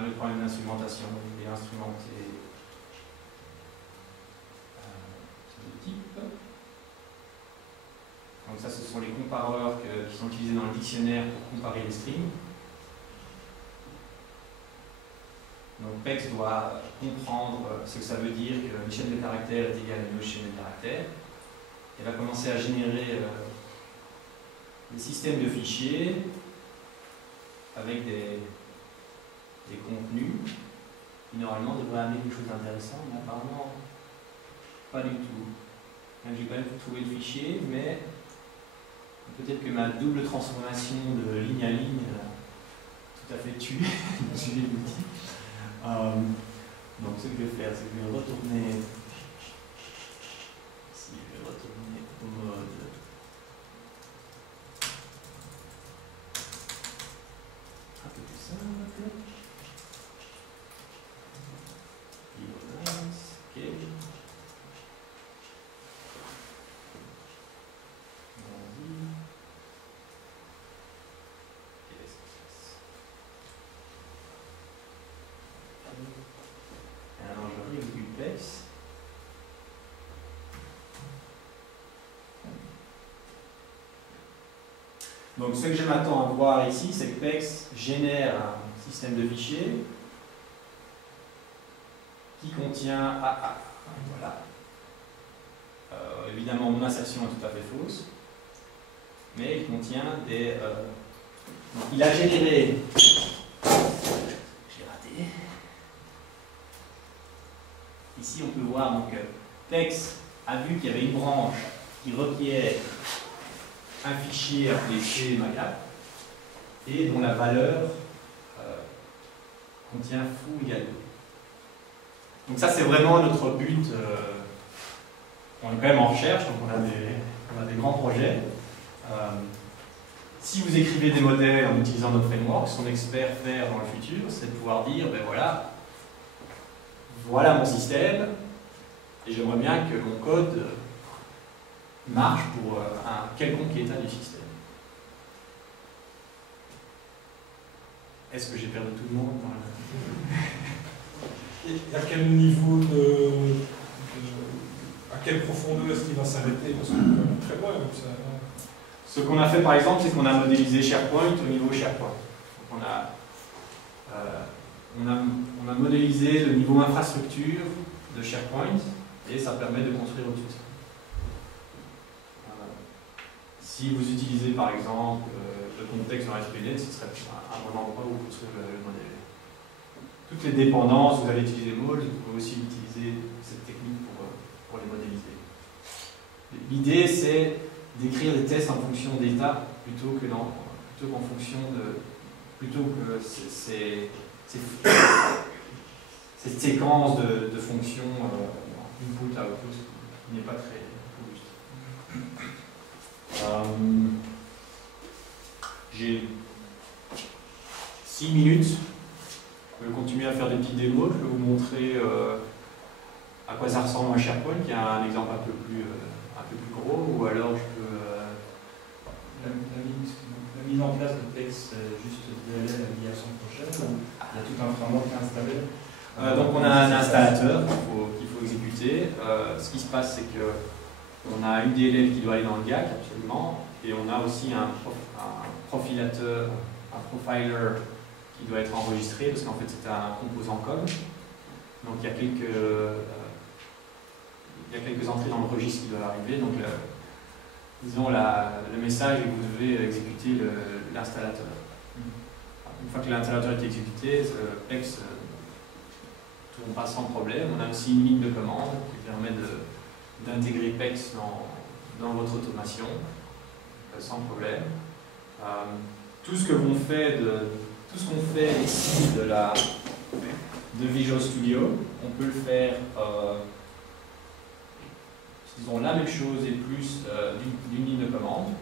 moins le problème d'instrumentation. Il est instrumenté de type. Donc ça, ce sont les compareurs qui sont utilisés dans le dictionnaire pour comparer les strings. Donc PEX doit comprendre ce que ça veut dire qu'une chaîne de caractères est égale à une autre chaîne de caractères. Elle va commencer à générer des systèmes de fichiers avec des contenus qui normalement devraient amener des choses intéressantes, mais apparemment pas du tout. J'ai quand même trouvé le fichier, mais peut-être que ma double transformation de ligne à ligne tout à fait tue l'outil. Donc ce que je vais faire, c'est que je vais retourner ici, je vais retourner au mode un peu plus simple. Ok. Alors je réexécute PEX. Donc ce que je m'attends à voir ici, c'est que PEX génère un système de fichiers qui contient voilà. Évidemment, mon assertion est tout à fait fausse, mais il contient des... donc, il a généré... J'ai raté. Ici, on peut voir, donc, PEX a vu qu'il y avait une branche qui requiert un fichier appelé cmagap et dont la valeur contient foo égale 2. Donc ça, c'est vraiment notre but. On est quand même en recherche, donc on a des grands projets. Si vous écrivez des modèles en utilisant notre framework, ce qu'on espère faire dans le futur, c'est de pouvoir dire, ben voilà mon système, et j'aimerais bien que mon code marche pour un quelconque état du système. Est-ce que j'ai perdu tout le monde dans Et à quel niveau à quelle profondeur est-ce qu'il va s'arrêter? Parce que c'est très loin comme ça. Ce qu'on a fait par exemple, c'est qu'on a modélisé SharePoint au niveau SharePoint. Donc on a modélisé le niveau infrastructure de SharePoint et ça permet de construire au-dessus. Si vous utilisez par exemple le contexte dans SPNet, ce serait un bon endroit où construire le modèle. Toutes les dépendances, vous allez utiliser Mold, vous pouvez aussi utiliser cette technique pour les modéliser. L'idée, c'est d'écrire des tests en fonction d'état plutôt qu'en fonction de. Plutôt que cette séquence de fonctions input-output qui n'est pas très robuste. J'ai 6 minutes. Je vais continuer à faire des petits démos. Je vais vous montrer à quoi ça ressemble un SharePoint, qui est un exemple un peu plus gros, ou alors je peux... La mise en place de PEX, juste DLL lié à son projet, il y a tout un framework installé. Donc on a un installateur qu'il faut exécuter. Ce qui se passe, c'est qu'on a une DLL qui doit aller dans le GAC, absolument, et on a aussi un profilateur, un profiler qui doit être enregistré, parce qu'en fait c'est un composant COM. Donc il y a quelques entrées dans le registre qui doivent arriver. Donc disons le message, vous devez exécuter l'installateur. Une fois que l'installateur est exécuté, PEX tourne pas sans problème. On a aussi une ligne de commande qui permet d'intégrer PEX dans votre automation sans problème. Tout ce qu'on fait ici de Visual Studio, on peut le faire disons la même chose et plus d'une ligne de commande. Donc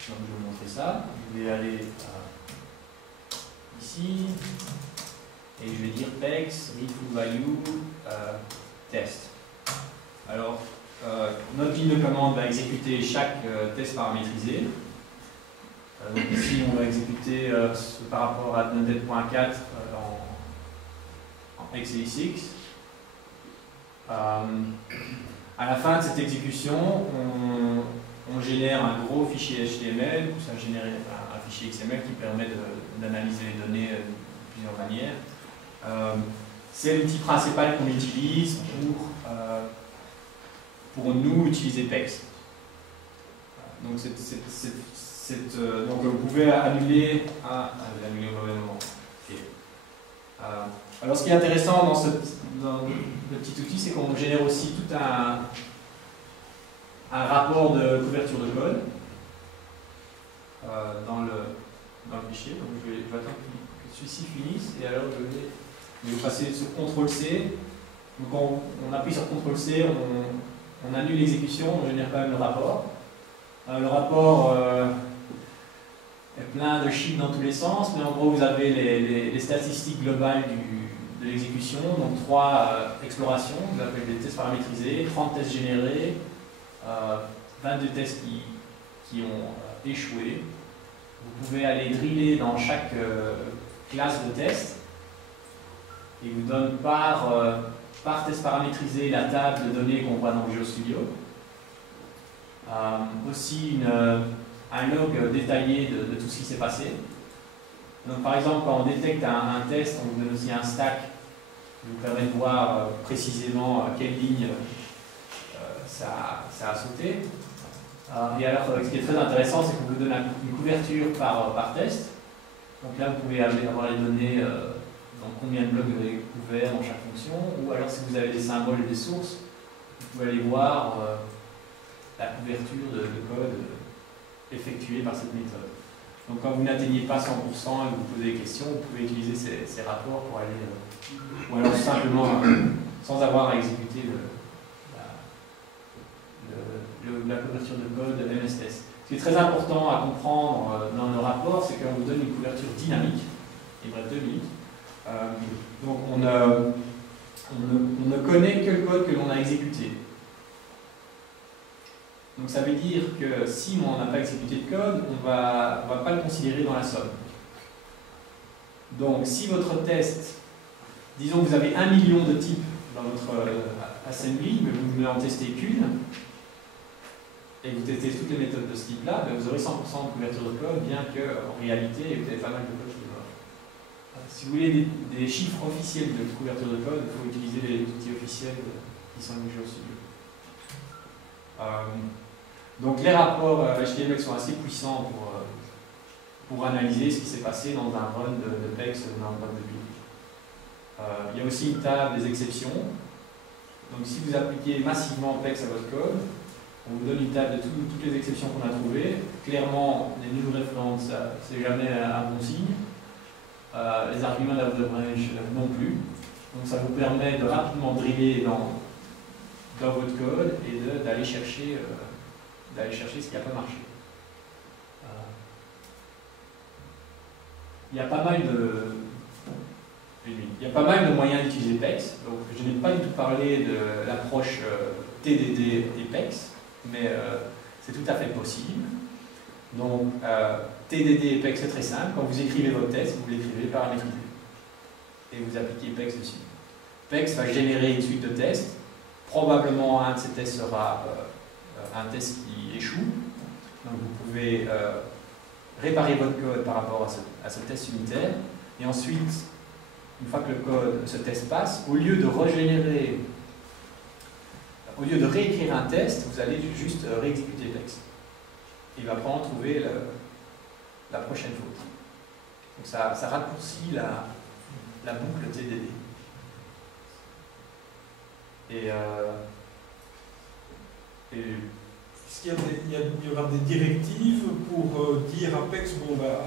je vais vous montrer ça. Je vais aller ici et je vais dire PEX readFull value test. Alors notre ligne de commande va exécuter chaque test paramétrisé. Donc ici on va exécuter par rapport à Node.4 x86. À la fin de cette exécution, on génère un gros fichier HTML, ou ça génère un fichier XML qui permet d'analyser les données de plusieurs manières. C'est l'outil principal qu'on utilise pour nous utiliser PEX. Donc, donc vous pouvez annuler l'annuler au mauvais moment. Okay. Alors ce qui est intéressant dans le petit outil, c'est qu'on génère aussi tout un rapport de couverture de code dans le fichier. Donc je vais attendre que celui-ci finisse et alors je vais passer sur CTRL-C. Donc on appuie sur CTRL-C, on annule l'exécution, on génère quand même le rapport. Le rapport est plein de chiffres dans tous les sens, mais en gros vous avez les statistiques globales de l'exécution, donc 3 explorations, vous avez des tests paramétrisés, 30 tests générés, 22 tests qui ont échoué. Vous pouvez aller driller dans chaque classe de test et vous donne par test paramétrisé la table de données qu'on voit dans Visual Studio. Aussi un log détaillé de tout ce qui s'est passé. Donc par exemple, quand on détecte un test, on vous donne aussi un stack qui vous permet de voir précisément à quelle ligne ça a sauté. Et alors, ce qui est très intéressant, c'est qu'on vous donne une couverture par test. Donc là, vous pouvez avoir les données dans combien de blocs vous avez couverts dans chaque fonction, ou alors si vous avez des symboles et des sources, vous pouvez aller voir la couverture de code effectuée par cette méthode. Donc quand vous n'atteignez pas 100% et que vous posez des questions, vous pouvez utiliser ces rapports pour aller, ou alors simplement sans avoir à exécuter la couverture de code MSTest. Ce qui est très important à comprendre dans le rapport, c'est qu'on vous donne une couverture dynamique, il reste 2 minutes. Donc on ne connaît que le code que l'on a exécuté. Donc ça veut dire que si on n'a pas exécuté de code, on ne va pas le considérer dans la somme. Donc si votre test, disons que vous avez 1 million de types dans votre assembly, mais vous ne en testez qu'une, et vous testez toutes les méthodes de ce type-là, vous aurez 100% de couverture de code, bien qu'en réalité, vous avez pas mal de code qui est mort. Si vous voulez des chiffres officiels de couverture de code, il faut utiliser les outils officiels qui sont Visual Studio. Donc les rapports HTML sont assez puissants pour analyser ce qui s'est passé dans un run de PEX ou dans un run de build. Il y a aussi une table des exceptions. Donc si vous appliquez massivement PEX à votre code, on vous donne une table de toutes les exceptions qu'on a trouvées. Clairement, les null references, c'est jamais un bon signe. Les arguments out of range non plus. Donc ça vous permet de rapidement driller dans votre code et d'aller chercher ce qui n'a pas marché. Il y a pas mal de moyens d'utiliser PEX. Donc, je n'ai pas du tout parlé de l'approche TDD et PEX, mais c'est tout à fait possible. Donc, TDD et PEX, c'est très simple. Quand vous écrivez votre test, vous l'écrivez paramétrisé. Et vous appliquez PEX dessus. PEX va générer une suite de tests. Probablement, un de ces tests sera un test qui échoue. Donc, vous pouvez réparer votre code par rapport à ce test unitaire. Et ensuite, une fois que ce test passe, au lieu de réécrire un test, vous allez juste réexécuter PEX. Il va probablement trouver la prochaine faute. Donc ça raccourcit la boucle TDD. Et est-ce qu'il y aura des directives pour dire à PEX, bon, bah,